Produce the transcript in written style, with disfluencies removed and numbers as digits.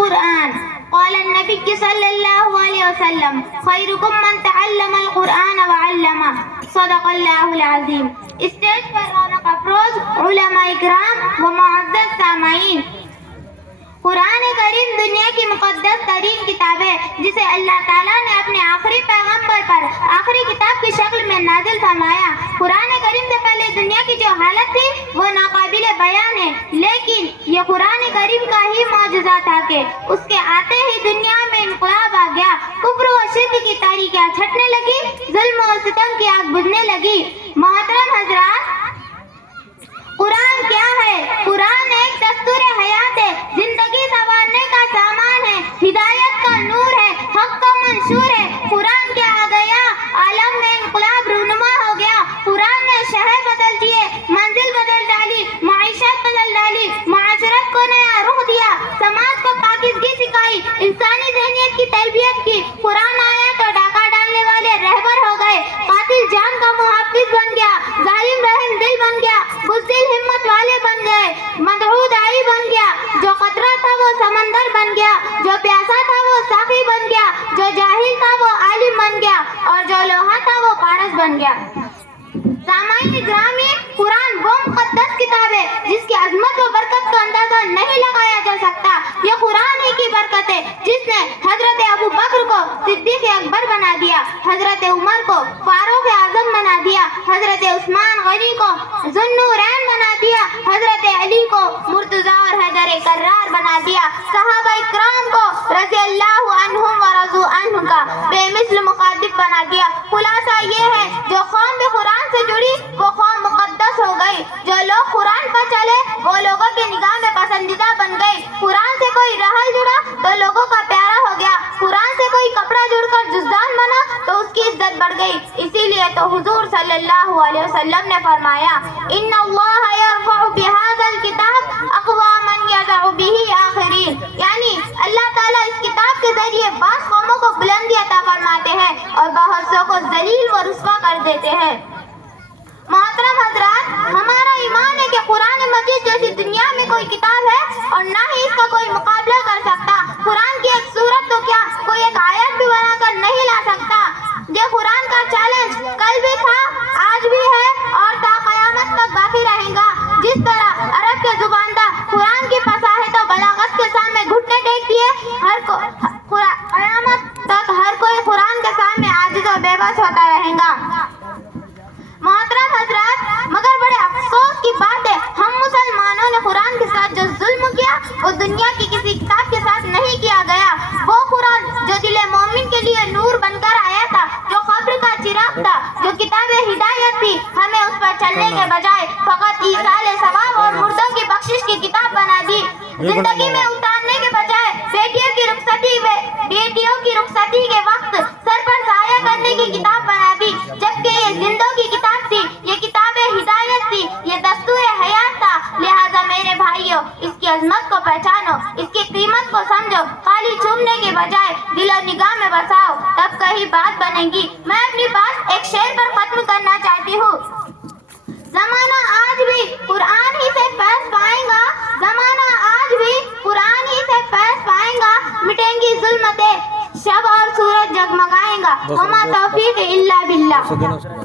القرآن. قال النبي صلى الله عليه وسلم خيركم من تعلم القرآن وعلمه. صدق اللہ العظیم. اسٹیج پر رونق افروز علماء اکرام و معزز سامعین، قرآن کریم دنیا کی مقدس ترین کتاب ہے جسے اللہ تعالیٰ نے اپنے آخری پیغمبر پر آخری کتاب کی شکل میں نازل فرمایا. قرآن کریم سے پہلے دنیا کی جو حالت تھی وہ ناقابل بیان ہے، لیکن یہ قرآن کریم کا ہی معجزہ تھا کہ اس کے آتے ہی دنیا میں انقلاب آ گیا. کفر و شرک کی تاریکیاں چھٹنے لگی، ظلم و ستم کی آگ بجھنے لگی. محترم حضرات، قرآن کیا ہے؟ قرآن ایک دستور حیات ہے، زندگی سنوارنے کا سامان ہے، ہدایت کا نور ہے، حق کا منشور ہے. قرآن کیا آ گیا، عالم میں انقلاب رونما ہو گیا. قرآن نے شہر بدل دیے، منزل بدل ڈالی، معیشت بدل ڈالی، معاشرت کو نیا رخ دیا، سماج کو پاکیزگی سکھائی، انسانی ذہنیت کی تربیت کی. قرآن آیا تو ڈاکہ ڈالنے والے رہبر ہو گئے، قاتل جان کا محافظ بن گیا، ظالم رحم دل بن گیا، بزدل ہمت والے بن گئے، مدعو داعی بن گیا. جو قطرہ تھا وہ سمندر بن گیا، جو پیاسا تھا وہ ساقی بن گیا، جو جاہل تھا وہ عالم بن گیا، اور جو لوہا تھا وہ پارس بن گیا. سامعین گرامی، قرآن وہ مقدس کتاب ہے جس کی عظمت و برکت کا اندازہ نہیں لگایا جا سکتا. یہ قرآن ہی کی برکت ہے جس نے حضرت ابو بکر کو صدیق اکبر بنا دیا، حضرت عمر کو فاروق اعظم بنا دیا، حضرت عثمان غنی کو ذو النورین بنا دیا، حضرت علی کو مرتضیٰ اور حیدر کرار بنا دیا، صحابہ اکرام کو رضی اللہ عنہم و رضوا عنہ کا بے مثل مخاطب بنا دیا. خلاصہ یہ ہے، جو قوم بھی قرآن سے جڑی وہ قوم مقدس ہو گئی. جو لوگ قرآن پر چلے وہ لوگوں کی نگاہ میں پسندیدہ بن گئی. قرآن سے کوئی رحل جڑا تو لوگوں کا پیارا ہو گیا. قرآن سے کوئی کپڑا جڑ کر جزدان بنا تو اس کی عزت بڑھ گئی. اسی لیے تو حضور صلی اللہ علیہ وسلم نے فرمایا، ان اللہ یرفع بہذا الکتاب اقواما یضع بہ آخرین، یعنی اللہ تعالیٰ اس کتاب کے ذریعے بعض قوموں کو بلندی عطا فرماتے ہیں اور بہت سو کو ذلیل و رسوا کر دیتے ہیں. محترم حضرات، ہمارا ایمان ہے کہ قرآن مجید جیسی دنیا میں کوئی کتاب ہے اور نہ ہی اس کا کوئی مقابلہ کر سکتا. قرآن کی ایک سورت تو کیا کوئی ایک آیت بھی بنا کر نہیں لا سکتا. یہ قرآن کا چیلنج کل بھی تھا، آج بھی ہے اور تا قیامت تک باقی رہے گا. جس طرح عرب کے زباندار قرآن کی فصاحت و بلاغت کے سامنے گھٹنے ٹیک دیے، قیامت تک ہر کوئی قرآن کے سامنے عاجز و بے بس ہوتا رہے گا. محترم حضرات، مگر بڑے افسوس کی بات ہے، ہم مسلمانوں نے قرآن کے ساتھ جو ظلم کیا وہ دنیا کی کسی کتاب کے ساتھ نہیں کیا گیا. وہ قرآن جو دل مومن کے لیے نور بن کر آیا تھا، جو قبر کا چراغ تھا، جو کتاب ہدایت تھی، ہمیں اس پر چلنے کے بجائے فقط ایصال ثواب اور مردوں کی بخشش کی کتاب بنا دی. زندگی میں اتارنے کے بجائے بیٹیوں کی رخصتی کے وقت سر پر سایہ کرنے کی کتاب بنا دی، جبکہ یہ زندوں کی کتاب تھی، یہ کتاب ہدایت تھی، یہ دستور حیات تھا. لہٰذا میرے بھائیوں، اس کی عظمت کو پہچانو، اس کی قیمت کو سمجھو، خالی چومنے کے بجائے دل و نگاہ میں بساؤ، تب کہیں بات بنے گی. میں اپنی بات ایک شعر پر ختم کرنا چاہتی ہوں. زمانہ آج بھی قرآن ہی سے فیض پائیں گا، زمانہ آج بھی قرآن ہی سے فیض پائیں گا، مٹیں گی ظلمتیں، شب اور سورج جگمگائیں گا. وما توفیق الا باللہ.